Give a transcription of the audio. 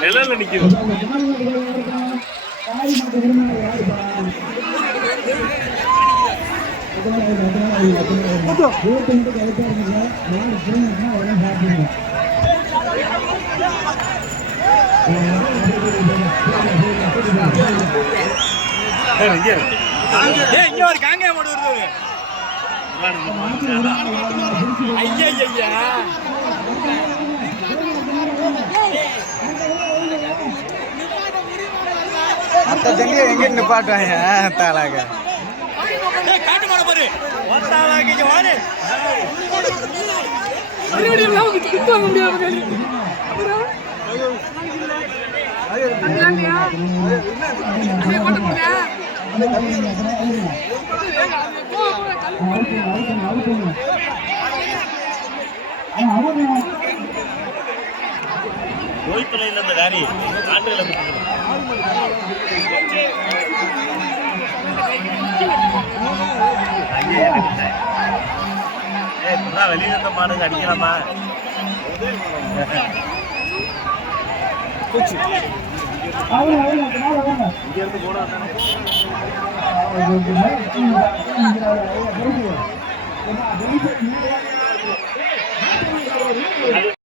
நிழல்ல நிக்குது. இங்க ஒரு மாடு வருது. ஐயா ஐயா அத்த தங்கி எங்க நிப்பாட்டுவாங்க தாளாக. ஏய் காட்டு மாடு பாரு. ஒத்தாளாக இங்க வாரு. மறுபடியும் எல்லாம் அவங்க லாரி ஆண்டுகளை விட்டுக்கணும் ஏய் இப்பதான் வெளியில இருந்த மாடுங்க அடிக்கலாமா? இங்க இருந்து போனா